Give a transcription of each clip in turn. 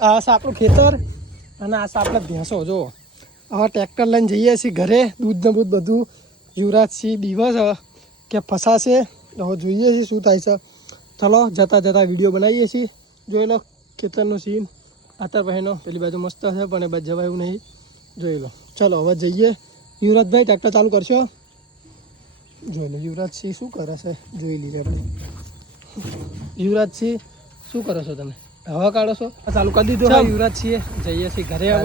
આ છે આપણું ખેતર અને આ છે આપણે ભેંસો. જો હવે ટ્રેક્ટર લઈને જઈએ છીએ ઘરે. દૂધ ને બૂધ બધું યુવરાજસિંહ દિવસ કે ફસાશે. હવે જોઈએ છીએ શું થાય છે. ચલો જતા જતા વિડીયો બનાવીએ છીએ. જોઈ લો ખેતરનું સીન. આતર બહેનો પેલી બાજુ મસ્ત છે પણ એ બાજુ જવાયું નહીં. જોઈ લો ચલો હવે જઈએ. યુવરાજભાઈ ટ્રેક્ટર ચાલુ કરશો. જોઈ લો યુવરાજસિંહ શું કરે છે જોઈ લીધે આપણે. યુવરાજસિંહ શું કરો છો તમે? હવા કાઢો છો? ચાલુ કરી દીધું છે યુવરાજસિંહ. જઈએ છીએ ઘરે. હવે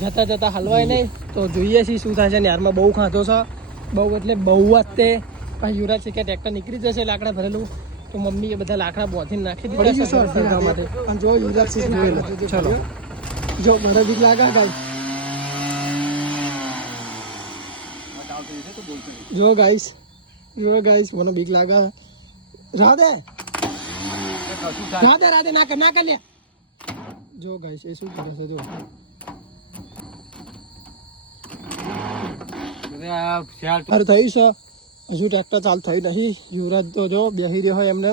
જતા જતા હલવાય નહીં તો જોઈએ છીએ શું થાય છે. યારમાં બહુ ખાધો છે. બહુ એટલે બહુ જ તે. પછી યુવરાજસિંહ કે ટ્રેક્ટર નીકળી જશે લાકડા ભરેલું તો મમ્મી એ બધા લાકડા બોધીને નાખી દીધા માટે. જો યુવરાજસિંહ જોઈ લો. ચલો જો મારા બીક લાગે ગાય. જો ગાઈસ મને બીક લાગે. રાધે ના કર લે. જો ગાઈસ એ શું કરે છે. જો થયું છે હજુ ટ્રેક્ટર ચાલુ થયું નહીં. યુવરાજ તો જો બેસી રહ્યો હોય એમને.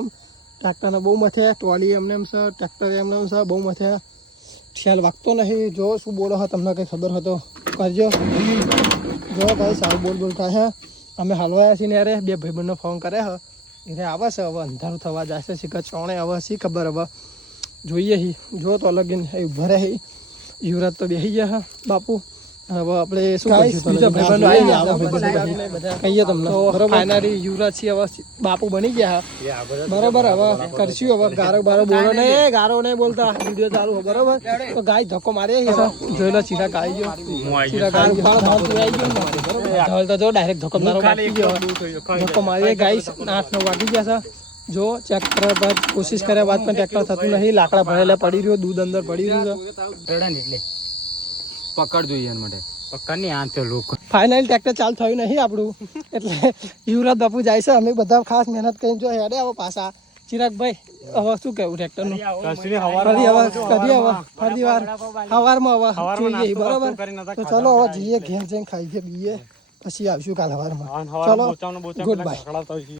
ટ્રેક્ટરને બહુ મથે. ટ્રોલી એમને છે. ટ્રેક્ટર એમને છે. બહુ મથે. ખ્યાલ વાગતો નહીં. જો શું બોલો હોય તમને કંઈ ખબર હતો કરજો. જો ભાઈ સારું બોલ થાય. અમે હલવાયા છીએ ને યારે. બે ભાઈબંધનો ફોન કરે હ એને આવે છે. હવે અંધારું થવા જશે. શીખર ચોણે હવે શી ખબર. હવે જોઈએ હી. જો તો અલગ ઉભા રહે. યુવરાજ તો બેસી ગયા હા બાપુ. હવે આપણે શું કહીએ તમને. ફાઇનલી યુવરાજસિંહ હવે બાપુ બની ગયા. બરોબર હવે કરશું. હવે ગારો બારો બોલો નહીં. ગારો નહીં બોલતા. વિડીયો ચાલુ બરોબર. તો ગાય ધક્કો મારી જોઈ લો. ચિરાગ આવી ગયો. ચિરાગ આવી ગયો. જો ડાયરેક્ટ ધક્કો મારો ધક્કો મારી. ગાય 8-9 વાગી ગયા છે. જો ચેક કરવા બાદ કોશિશ કર્યા બાદ પણ ટ્રેક્ટર થતું નહીં. લાકડા ભરેલા પડી રહ્યો. દૂધ અંદર પડી રહ્યું છે. પકડ જોઈએ માટે પકડની આ તો લોકો ફાઇનલી ટ્રેક્ટર ચાલુ થયું નહીં આપણું. એટલે યુવરાજ બાપુ જાય છે. અમે બધા ખાસ મહેનત કરીને જો હેડે આવો પાછા. ચિરાગભાઈ હવે શું કેવું ટ્રેક્ટરનું? ફરી વાર સવારમાં હવે જોઈએ બરોબર. તો ચલો હવે જઈએ ઘેર જઈને ખાઈએ બીએ પછી આવશું કાલ સવારમાં. ચલો ગુડ બાય.